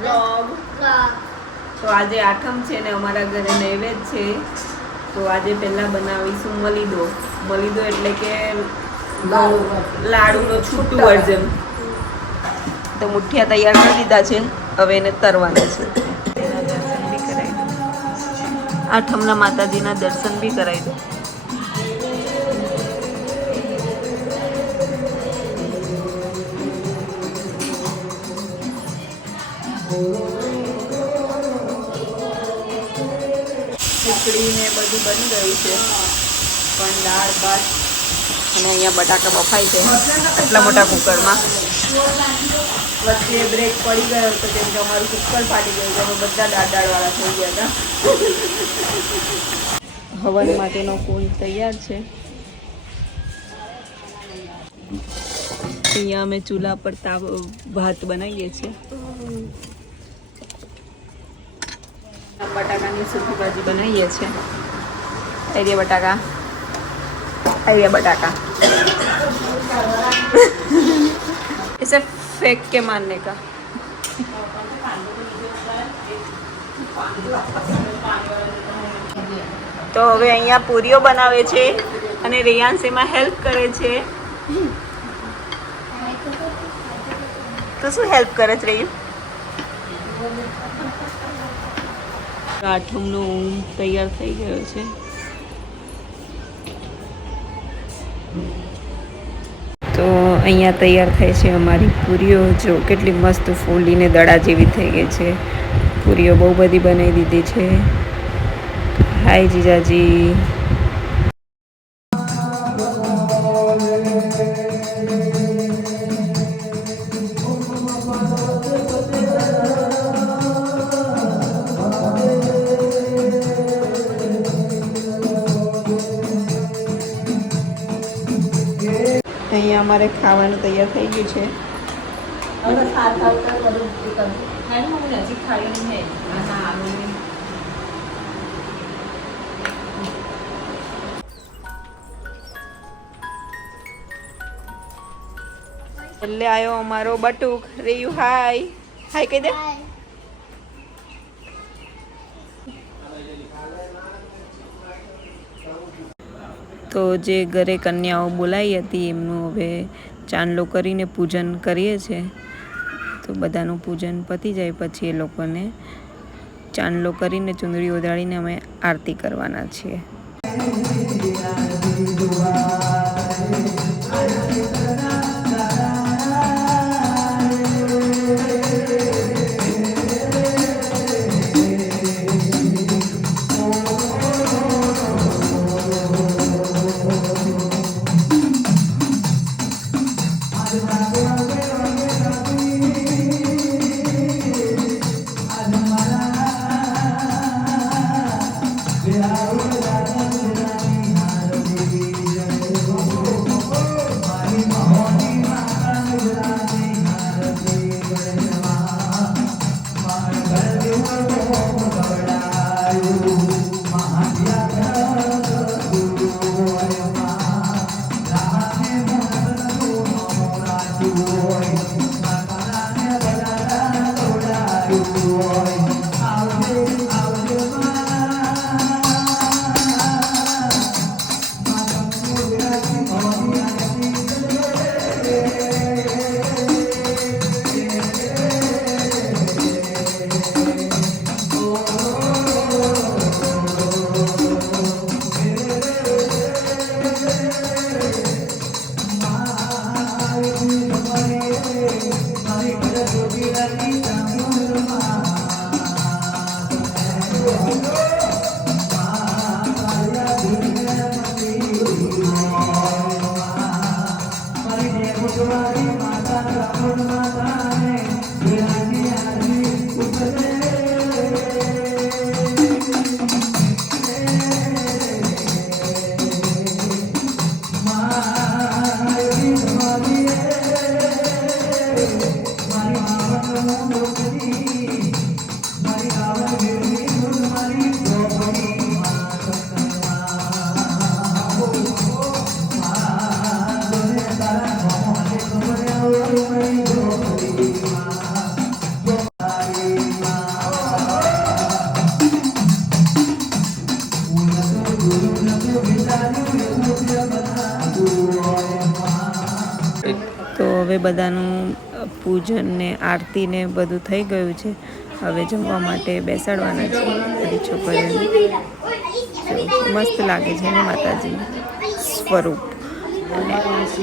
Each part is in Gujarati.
વ્લોગ. તો આજે આઠમ છે ને અમારા ઘરે નૈવેદ્ય છે. તો આજે પહેલા બનાવીશું મલીદો. મલીદો એટલે કે લાડુનો છૂટું વર્ઝન. તો મુઠિયા તૈયાર કરી દીધા છે, હવે એને તરવાના છે. દર્શન બી કરાવી દો. આઠમના માતાજીના દર્શન બી કરાવી દો. ખીચડી ને બધું બની ગયું છે, પણ દાળ ભાત અને અહીંયા બટાકા બફાય છે એટલા મોટા કુકરમાં. વચ્ચે બ્રેક પડી ગયો તો કેમ કે અમારું કુકર ફાટી ગયું તો અમે બધા દાળવાળા થઈ ગયા હતા. હવન માટેનો કુંડ તૈયાર છે. અહીંયા અમે ચૂલા પર ભાત બનાવીએ છીએ. બટાકાની સૂકી ભાજી બનાવીએ છીએ. આઈડિયા બટાકા, આઈડિયા બટાકા. इसे फेंक के मारने का. તો હવે અહીંયા પૂરીઓ બનાવે છે અને રિયાન્સ એમાં હેલ્પ કરે છે. તો શું હેલ્પ કરે છે રિયુ? આઠમનો ઊંઘ તૈયાર થઈ ગયો છે. તો અહીંયા તૈયાર થાય છે અમારી પૂરીઓ. જો કેટલી મસ્ત ફૂલીને દડા જેવી થઈ ગઈ છે. પૂરીઓ બહુ બધી બનાવી દીધી છે. હાય જીજાજી. અહીંયા અમારે ખાવાનું તૈયાર થઈ ગયું છે. એટલે આવ્યો અમારો બટુક. રેયુ હાય હાય કહી દે. તો જે ઘરે કન્યાઓ બોલાવી હતી એમનું હવે ચાંદલો કરીને પૂજન કરીએ છીએ. તો બધાનું પૂજન પતી જાય પછી એ લોકોને ચાંદલો કરીને ચુંદડી ઓઢાડીને અમે આરતી કરવાના છીએ. તો હવે બધાનું પૂજન ને આરતી ને બધું થઈ ગયું છે. હવે જમવા માટે બેસાડવાના છે બધી છોકરીઓને. મસ્ત લાગે છે ને માતાજી સ્વરૂપ. અને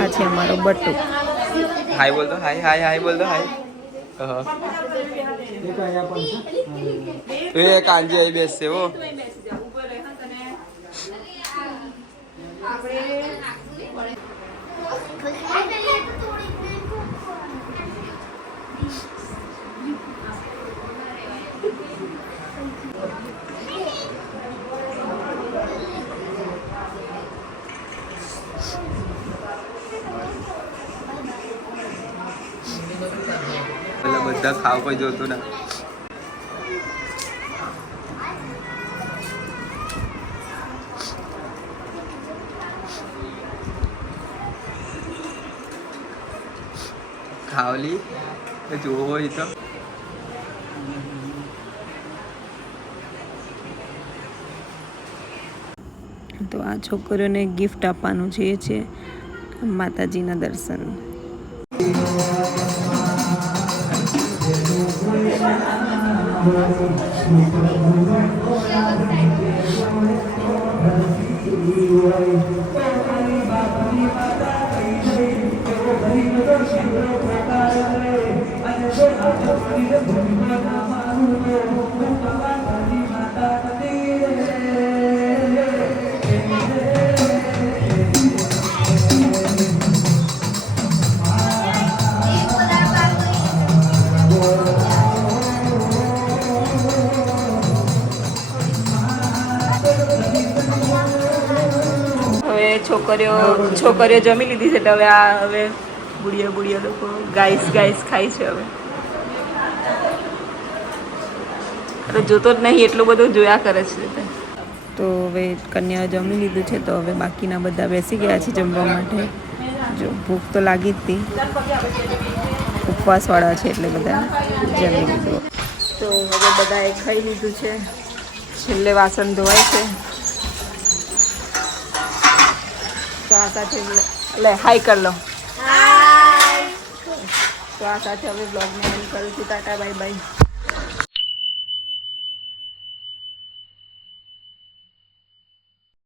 આ છે અમારો બટુ. હાય બોલ દો, હાય હાય હાય બોલ દો, હાય. એ કાંજી આવી બેસશે હો. બધા ખાવ કોઈ જોતું ના. ખાવલી જોવો હોય તો આ છોકરીઓને ગિફ્ટ આપવાનું છે એ છે માતાજીના દર્શન. છોકરીઓ જમી લીધી છે. હવે આ બુડિયા લોકો ગાઈસ ખાય છે. હવે જોતો જ નહીં, એટલું બધું જોયા કરે છે. તો હવે કન્યાઓ જમી લીધું છે. તો હવે બાકીના બધા બેસી ગયા છે જમવા માટે. જો ભૂખ તો લાગી જ હતી, ઉપવાસવાળા છે એટલે બધા જમી લીધું. તો હવે બધાએ ખાઈ લીધું છે. છેલ્લે વાસણ ધોવાય છે. તો આ સાથે હાઈ કર લો. તો આ સાથે હવે બ્લોગને એન્ડ કરું છું. Tata bye bye.